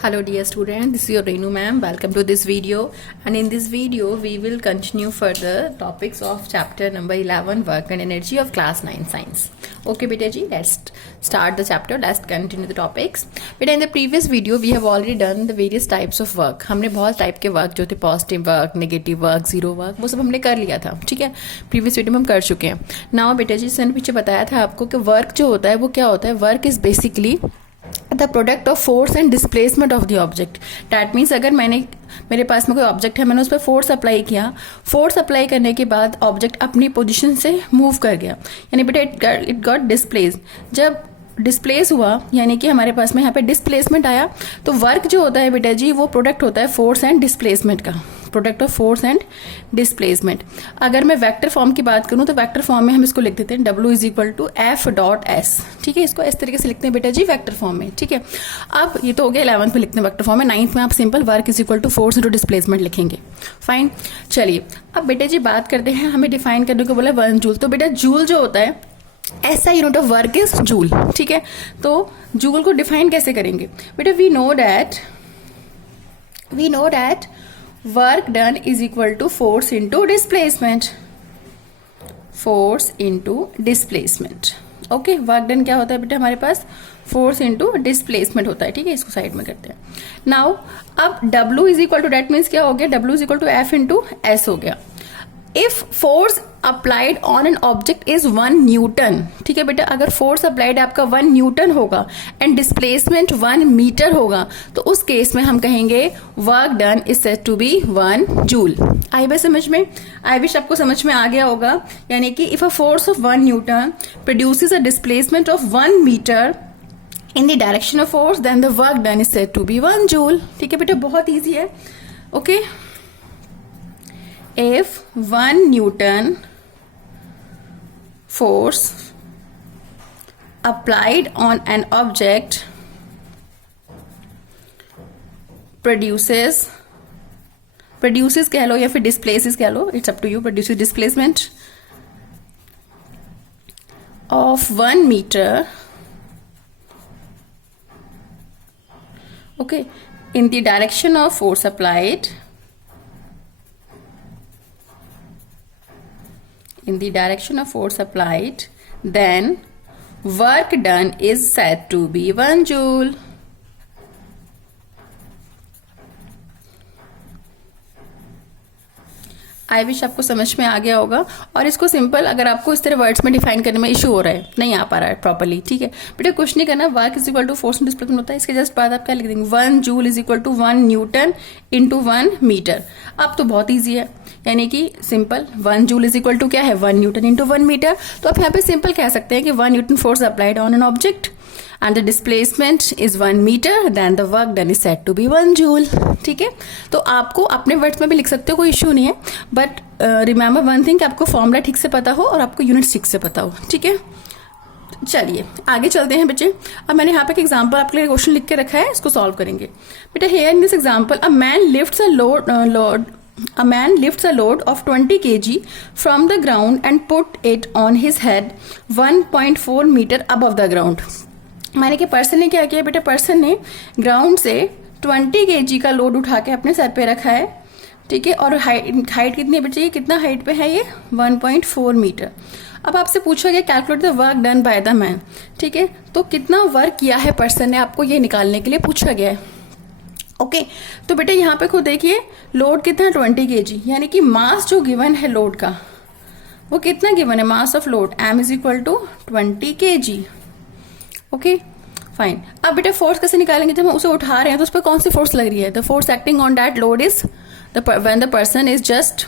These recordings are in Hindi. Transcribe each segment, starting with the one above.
Hello dear student, this is your Renu ma'am. Welcome to this video, and in this video we will continue further topics of chapter number 11 work and energy of class 9 science. Okay beta ji, let's start the chapter. Let's continue the topics. Beta, in the previous video we have already done the various types of work. हमने बहुत टाइप के वर्क जो थे positive work, negative work, zero work, वो सब हमने कर लिया था. ठीक है, प्रीवियस वीडियो में हम कर चुके हैं. नाउ बेटा जी, मैंने पीछे बताया था आपको कि वर्क जो होता है वो क्या होता है. Work is basically the product of force and displacement of the object. That means अगर मेरे पास में कोई ऑब्जेक्ट है, मैंने उस पर फोर्स अप्लाई किया, फोर्स अप्लाई करने के बाद ऑब्जेक्ट अपनी पोजीशन से मूव कर गया, यानी बेटा इट गॉट डिस्प्लेस. जब डिस्प्लेस हुआ यानी कि हमारे पास में यहाँ पे डिस्प्लेसमेंट आया, तो वर्क जो होता है बेटा जी वो प्रोडक्ट होता है फोर्स एंड डिस्प्लेसमेंट का, product of force and displacement. अगर मैं वेक्टर फॉर्म की बात करूं तो वेक्टर फॉर्म में हम इसको लिख देते हैं W is equal to f dot s. ठीक है, इसको इस तरीके से लिखते हैं बेटा जी वेक्टर फॉर्म में. ठीक है, अब ये तो हो गया 11th में लिखते हैं वेक्टर फॉर्म में. 9th में आप simple work is equal to force into displacement लिखेंगे. फाइन, चलिए अब बेटा जी बात करते हैं. हमें डिफाइन करने को बोला 1 जूल. तो बेटा जूल जो होता है ऐसा unit of work is joule. ठीक है, तो जूल को डिफाइन कैसे करेंगे बेटा. We know that work done is equal to force into displacement. Force into displacement. Okay, work done क्या होता है बेटा हमारे पास फोर्स इंटू डिस्प्लेसमेंट होता है. ठीक है, इसको साइड में करते हैं. नाउ अब W is equal to that means क्या हो गया, W is equal to f into s हो गया. If force applied on an object is 1 newton. ठीक है बेटा, अगर फोर्स अप्लाइड आपका 1 न्यूटन होगा एंड डिस्प्लेसमेंट 1 मीटर होगा, तो उस केस में हम कहेंगे work done is said to be 1 joule. आई बात समझ में? आई विश आपको समझ में आ गया होगा. यानी कि if a force of 1 newton produces a displacement of 1 metre in the direction of force, then the work done is said to be 1 joule. ठीक है बेटा, बहुत ईजी है. Okay, if 1 Newton force applied on an object produces कह लो या फिर displaces कह लो, it's up to you, produces displacement of 1 meter, okay, in the direction of force applied, then work done is said to be 1 joule. I wish आपको समझ में आ गया होगा. और इसको सिंपल अगर आपको इस तरह वर्ड्स में डिफाइन करने में इशू हो रहा है, नहीं आ पा रहा है प्रॉपर्ली, ठीक है बेटा, कुछ नहीं करना. Work is equal to force and displacement होता है. इसके जस्ट बाद आप क्या लिख देंगे, 1 joule is equal to 1 newton into 1 metre. अब तो बहुत ईजी है, यानी कि simple 1 joule is equal to क्या है 1 न्यूटन इंटू 1 मीटर. तो आप यहाँ पे सिंपल कह सकते हैं कि 1 Newton force applied on an object and the displacement is 1 meter, then the work done is said to be 1 joule. ठीक है, तो आपको अपने वर्ड्स में भी लिख सकते हो, कोई इश्यू नहीं है. बट रिमेंबर वन थिंग, आपको फॉर्मूला ठीक से पता हो और आपको यूनिट ठीक से पता हो. ठीक है, चलिए आगे चलते हैं बच्चे. अब मैंने यहाँ पे एक एग्जांपल आपके लिए क्वेश्चन लिख के रखा है, इसको सॉल्व करेंगे. बेटा here in this example a man lifts a load of 20 kg from the ground and put it on his head 1.4 meter above the ground. माने कि पर्सन ने क्या किया बेटा, पर्सन ने ग्राउंड से 20 kg का लोड उठा के अपने सर पे रखा है. ठीक है, और हाइट कितनी है बेटा, ये कितना हाइट पे है, ये 1.4 मीटर. अब आपसे पूछा गया calculate the work done by the man. ठीक है, तो कितना वर्क किया है पर्सन ने, आपको ये निकालने के लिए पूछा गया है. ओके, तो बेटा यहाँ पे खुद देखिए लोड कितना है 20 kg, यानी कि मास जो गिवन है लोड का वो कितना गिवन है, mass of load m is equal to 20 kg. Okay fine. अब बेटा फोर्स कैसे निकालेंगे, जब हम उसे उठा रहे हैं तो उस पर कौन सी फोर्स लग रही है, the force acting on that load is when the person is just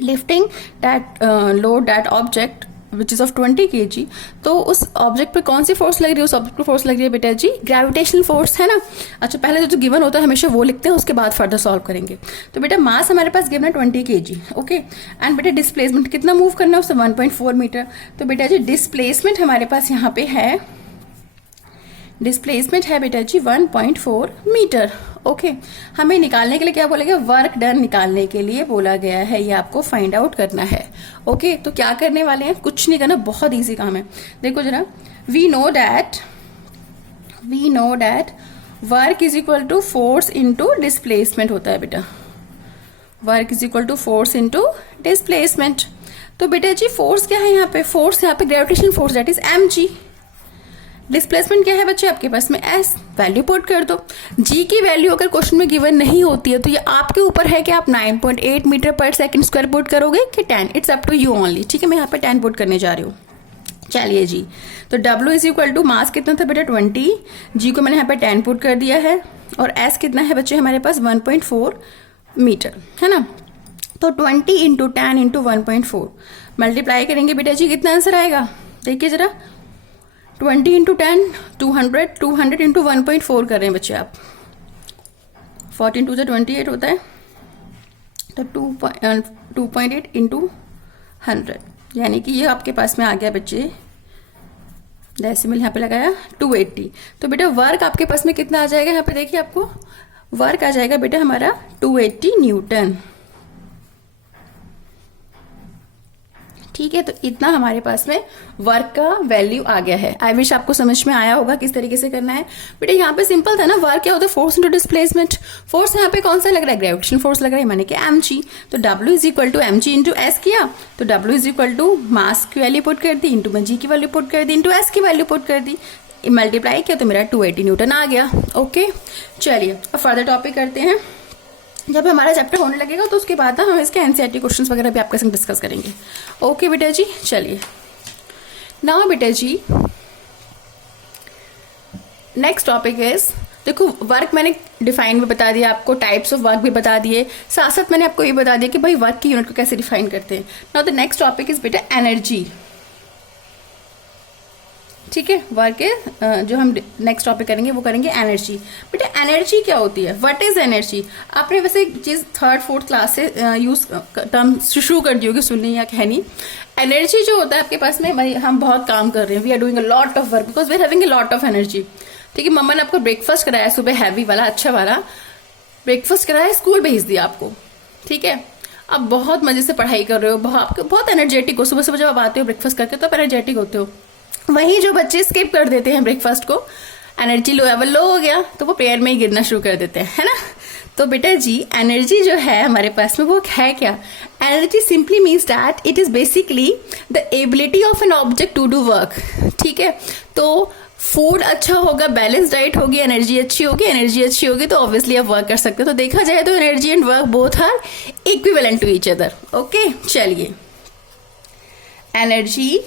lifting that load that object which is of 20 kg. तो उस ऑब्जेक्ट पे कौन सी फोर्स लग रही है, उस ऑब्जेक्ट पे फोर्स लग रही है बेटा जी ग्रेविटेशनल फोर्स, है ना. अच्छा, पहले जो गिवन होता है हमेशा वो लिखते हैं, उसके बाद फर्दर सॉल्व करेंगे. तो बेटा मास हमारे पास गिवन है 20 kg. ओके, एंड बेटा डिस्प्लेसमेंट कितना मूव करना है उससे 1.4 मीटर. तो बेटा जी डिस्प्लेसमेंट हमारे पास यहाँ पे है, डिस्प्लेसमेंट है बेटा जी 1.4 मीटर. ओके, हमें निकालने के लिए क्या बोला गया, वर्क डन निकालने के लिए बोला गया है, ये आपको फाइंड आउट करना है. ओके, तो क्या करने वाले हैं, कुछ नहीं करना, बहुत इजी काम है. देखो जरा, we know that work is equal to force into displacement होता है बेटा, work is equal to force into displacement. तो बेटा जी फोर्स क्या है यहाँ पे, फोर्स यहाँ पे gravitation force that is mg। Displacement क्या है बच्चे आपके पास में s, वैल्यू पुट कर दो। g की वैल्यू अगर क्वेश्चन में गिवन नहीं होती है तो ये आपके ऊपर है कि आप 9.8 मीटर पर सेकंड स्क्वायर पुट करोगे कि 10, it's up to you only. ठीक है, मैं यहाँ पे 10 पुट करने जा रही हूँ। चलिए जी, तो W is equal to mass कितना था बेटा 20, g को मैंने यहाँ पे 10 पुट कर दिया है, और s कितना है बच्चे हमारे पास 1.4 मीटर है ना। तो 20 इंटू 10 इंटू 1.4 मल्टीप्लाई करेंगे बेटा जी, कितना आंसर आएगा देखिए जरा। 20 इंटू 10 200, 200 इंटू 1.4 कर रहे हैं बच्चे आप, 14 टू 28 होता है, तो 2.8 इंटू 100, यानी कि ये आपके पास में आ गया बच्चे, डेसिमल यहाँ पे लगाया 280। तो बेटा वर्क आपके पास में कितना आ जाएगा, यहाँ पे देखिए आपको वर्क आ जाएगा बेटा हमारा 280 न्यूटन। ठीक है, तो इतना हमारे पास में वर्क का वैल्यू आ गया है। आई विश आपको समझ में आया होगा किस तरीके से करना है। बेटा यहाँ पे सिंपल था ना, वर्क क्या होता है फोर्स इंटू डिस्प्लेसमेंट। फोर्स यहाँ पे कौन सा लग रहा है, ग्रेविटेशन फोर्स लग रहा है, माने कि mg। तो W is equal to mg into s किया, तो W is equal to mass की वैल्यू पुट कर दी, इंटू g की वैल्यू पुट कर दी, इंटू एस की वैल्यू पुट कर दी, मल्टीप्लाई किया तो मेरा 280 न्यूटन आ गया। ओके, चलिए अब फर्दर टॉपिक करते हैं। जब हमारा चैप्टर होने लगेगा तो उसके बाद हम इसके एनसीईआरटी क्वेश्चंस वगैरह भी आपके संग डिस्कस करेंगे। ओके बेटा जी, चलिए नाउ बेटा जी नेक्स्ट टॉपिक इज, देखो वर्क मैंने डिफाइन भी बता दिया आपको, टाइप्स ऑफ वर्क भी बता दिए, साथ साथ मैंने आपको ये बता दिया कि भाई वर्क की यूनिट को कैसे डिफाइन करते हैं। Now the next topic is बेटा एनर्जी। ठीक है, वर्क है जो हम नेक्स्ट टॉपिक करेंगे वो करेंगे एनर्जी। बेटा एनर्जी क्या होती है, व्हाट इज एनर्जी। आपने वैसे चीज 3rd 4th क्लास से यूज टर्म शुरू कर दी होगी सुननी या कहनी। एनर्जी जो होता है आपके पास में, भाई हम बहुत काम कर रहे हैं, we are doing a lot of work because we are having a lot of energy. ठीक है, मम्मा ने आपको ब्रेकफास्ट कराया सुबह, हैवी वाला अच्छा वाला ब्रेकफास्ट कराया, स्कूल भेज दिया आपको। ठीक है, अब बहुत मजे से पढ़ाई कर रहे हो, बहुत एनर्जेटिक हो, सुबह सुबह जब आप आते हो ब्रेकफास्ट करके तो आप एनर्जेटिक होते हो। वही जो बच्चे स्किप कर देते हैं ब्रेकफास्ट को, एनर्जी लेवल लो हो गया तो वो प्रेयर में ही गिरना शुरू कर देते हैं, है ना। तो बेटा जी एनर्जी जो है हमारे पास में वो है क्या, energy simply means that it is basically the ability of an object to do work. ठीक है, तो फूड अच्छा होगा, बैलेंस डाइट होगी, एनर्जी अच्छी होगी तो ऑब्वियसली आप वर्क कर सकते हो। तो देखा जाए तो energy and work both are equivalent to each other. Okay, चलिए energy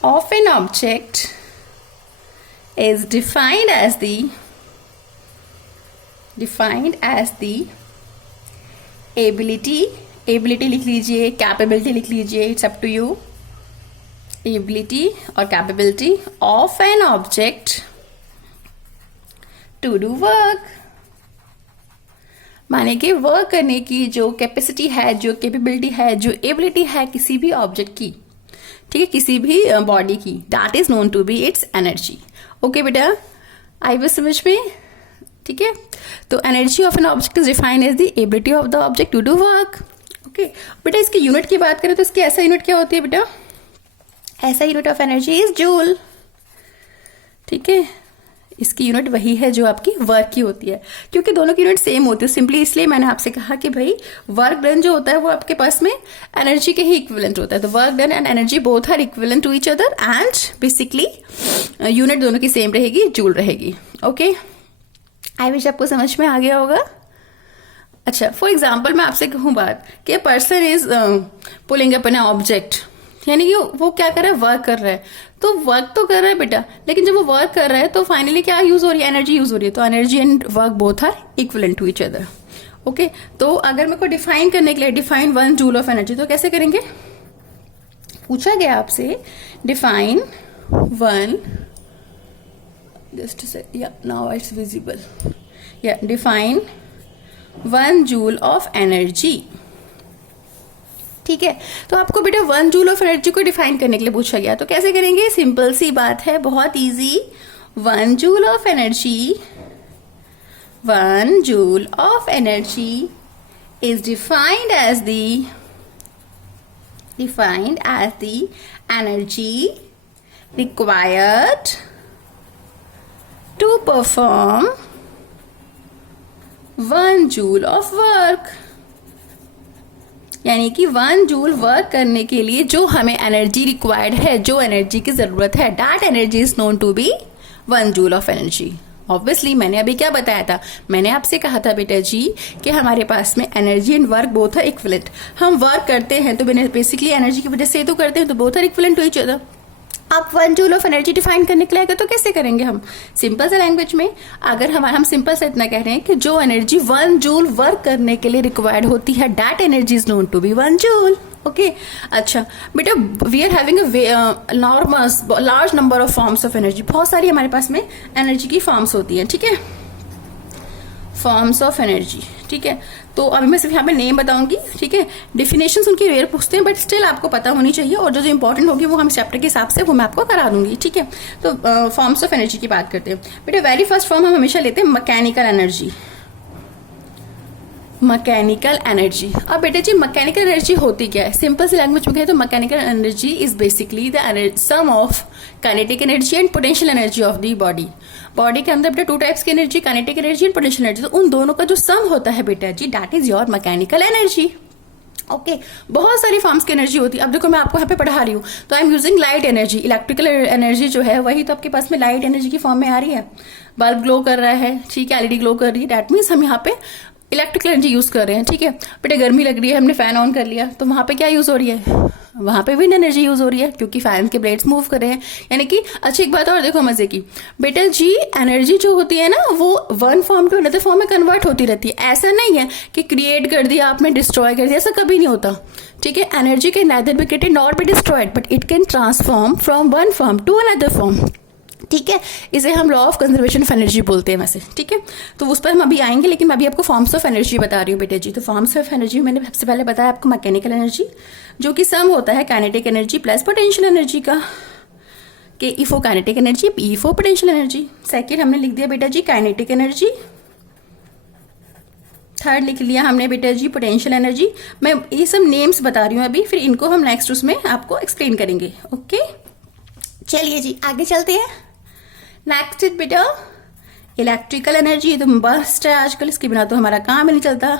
of an object is defined as the ability लिख लीजिए, कैपेबिलिटी लिख लीजिए, it's up to you, ability और capability of an object to do work. माने कि वर्क करने की जो कैपेसिटी है, जो कैपेबिलिटी है, जो एबिलिटी है किसी भी ऑब्जेक्ट की, ठीक है, किसी भी बॉडी की, that is known to be its energy. Okay बेटा, आई बस समझ में। ठीक है, तो energy of an object is defined as the ability of the object to do work. Okay बेटा, इसकी यूनिट की बात करें तो इसकी ऐसा यूनिट क्या होती है बेटा, ऐसा unit of energy is joule. ठीक है, इसकी यूनिट वही है जो आपकी वर्क की होती है, क्योंकि दोनों की यूनिट सेम होती है। सिंपली इसलिए मैंने आपसे कहा कि भाई वर्क डन जो होता है वो आपके पास में एनर्जी के ही इक्विवेलेंट होता है। तो work done and energy both are equivalent to each other and basically unit दोनों की सेम रहेगी, जूल रहेगी। ओके, आई विश आपको समझ में आ गया होगा। अच्छा, फॉर एग्जाम्पल मैं आपसे कहूँ बात कि person is pulling up an object, यानी कि वो क्या कर रहा है, वर्क कर रहा है। तो वर्क तो कर रहा है बेटा, लेकिन जब वो वर्क कर रहा है तो फाइनली क्या यूज हो रही है, एनर्जी यूज हो रही है। तो energy and work both are equivalent to each other. Okay, तो अगर मेरे को डिफाइन करने के लिए डिफाइन 1 जूल ऑफ एनर्जी, तो कैसे करेंगे, पूछा गया आपसे डिफाइन 1, जस्ट या नाउ इट्स विजिबल, या डिफाइन 1 जूल ऑफ एनर्जी। ठीक है, तो आपको बेटा 1 जूल ऑफ एनर्जी को डिफाइन करने के लिए पूछा गया, तो कैसे करेंगे, सिंपल सी बात है, बहुत easy. 1 joule of energy, 1 joule of energy is defined as the energy required to perform 1 joule of work. यानी कि 1 जूल वर्क करने के लिए जो हमें एनर्जी रिक्वायर्ड है, जो एनर्जी की जरूरत है, that energy is known to be 1 joule of energy. Obviously मैंने अभी क्या बताया था, मैंने आपसे कहा था बेटा जी कि हमारे पास में energy and work both are equivalent. हम वर्क करते हैं तो बेसिकली एनर्जी की वजह से तो करते हैं, तो both are equivalent to each other. आप 1 जूल ऑफ एनर्जी डिफाइन करने के लिए तो कैसे करेंगे हम? सिंपल से लैंग्वेज में अगर हम सिंपल से इतना कह रहे हैं कि जो एनर्जी 1 जूल वर्क करने के लिए रिक्वायर्ड होती है, that energy is known to be 1 joule. Okay, अच्छा बेटा, we are having large number of forms of energy. बहुत सारी हमारे पास में एनर्जी की फॉर्म्स होती हैं, ठीक है, फॉर्म्स ऑफ एनर्जी, ठीक है। तो अभी मैं सिर्फ यहाँ पे नेम बताऊंगी, ठीक है। डिफिनेशंस उनकी रेयर पूछते हैं, बट स्टिल आपको पता होनी चाहिए, और जो इंपॉर्टेंट होगी वो हम चैप्टर के हिसाब से वो मैं आपको करा दूंगी, ठीक है। तो फॉर्म्स ऑफ एनर्जी की बात करते हैं बेटा। वेरी फर्स्ट फॉर्म हम हमेशा लेते हैं मैकेनिकल एनर्जी। Mechanical energy. अब बेटा जी मैकेनिकल एनर्जी होती क्या है? सिंपल सी लैंग्वेज में कहें तो mechanical energy is basically the sum of kinetic energy and potential energy of the body. Body के अंदर बेटा 2 टाइप्स की energy, kinetic energy and potential energy. तो उन दोनों का जो सम होता है बेटा जी, that is your mechanical energy. Okay, बहुत सारी फॉर्म्स की एनर्जी होती है। अब देखो मैं आपको यहाँ पे पढ़ा रही हूँ, तो I am using light energy. Electrical energy जो है वही तो आपके पास में लाइट एनर्जी की फॉर्म में आ रही है। बल्ब ग्लो कर रहा है, ठीक है, एलईडी ग्लो कर रही है, दैट मीन्स हम यहाँ पे इलेक्ट्रिकल एनर्जी यूज कर रहे हैं, ठीक है। बेटा गर्मी लग रही है, हमने फैन ऑन कर लिया, तो वहां पे क्या यूज हो रही है? वहां पे विंड एनर्जी यूज हो रही है, क्योंकि फैन के ब्लेड्स मूव कर रहे हैं। यानी कि अच्छी एक बात और देखो मजे की, बेटा जी एनर्जी जो होती है ना वो 1 फॉर्म टू अनदर फॉर्म में कन्वर्ट होती रहती है। ऐसा नहीं है कि क्रिएट कर दिया आपने, डिस्ट्रॉय कर दिया, ऐसा कभी नहीं होता, ठीक है। Energy can neither be created nor be destroyed, but it can transform from 1 form to another form, ठीक है। इसे हम law of conservation of energy बोलते हैं वैसे, ठीक है। तो उस पर हम अभी आएंगे, लेकिन मैं अभी आपको फॉर्म्स ऑफ एनर्जी बता रही हूँ बेटे जी। तो फॉर्म्स ऑफ एनर्जी मैंने सबसे पहले बताया आपको मैकेनिकल एनर्जी, जो कि सम होता है kinetic energy plus potential energy का, के E for kinetic energy, P for potential energy. Second हमने लिख दिया बेटा जी काइनेटिक एनर्जी। थर्ड लिख लिया हमने बेटा जी पोटेंशियल एनर्जी। मैं ये सब नेम्स बता रही हूँ अभी, फिर इनको हम नेक्स्ट उसमें आपको एक्सप्लेन करेंगे। ओके, चलिए जी आगे चलते हैं। नेक्स्ट इज बेटा इलेक्ट्रिकल एनर्जी। तो बस्ट है आजकल, इसके बिना तो हमारा काम ही नहीं चलता,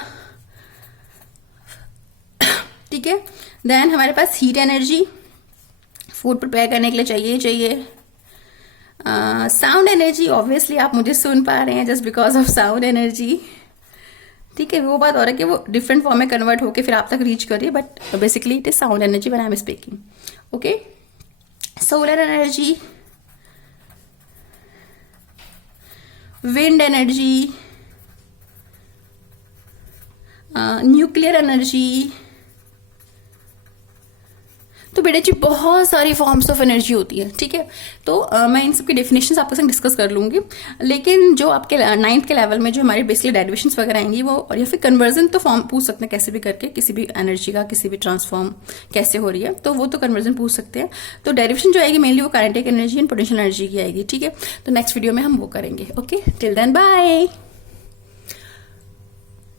ठीक है। देन हमारे पास हीट एनर्जी, फूड प्रिपेयर करने के लिए चाहिए। साउंड एनर्जी, ऑब्वियसली आप मुझे सुन पा रहे हैं just because of sound energy, ठीक है। वो बात और है कि वो डिफरेंट फॉर्म में कन्वर्ट होकर फिर आप तक रीच करिए, but basically it is sound energy when I am speaking. Okay, solar energy, wind energy, nuclear energy. तो बेटा जी बहुत सारी फॉर्म्स ऑफ एनर्जी होती है, ठीक है। तो मैं इन सबकी डेफिनेशंस आपके संग डिस्कस कर लूंगी, लेकिन जो आपके 9th के लेवल में जो हमारी बेसिकली डेरिवेशंस वगैरह आएंगी वो, और या फिर कन्वर्जन तो फॉर्म पूछ सकते हैं कैसे भी करके, किसी भी एनर्जी का किसी भी ट्रांसफॉर्म कैसे हो रही है, तो वो तो कन्वर्जन पूछ सकते हैं। तो डेरिवेशन जो आएगी मेनली वो kinetic energy and potential energy की आएगी, ठीक है। तो नेक्स्ट वीडियो में हम वो करेंगे। Okay, till then bye.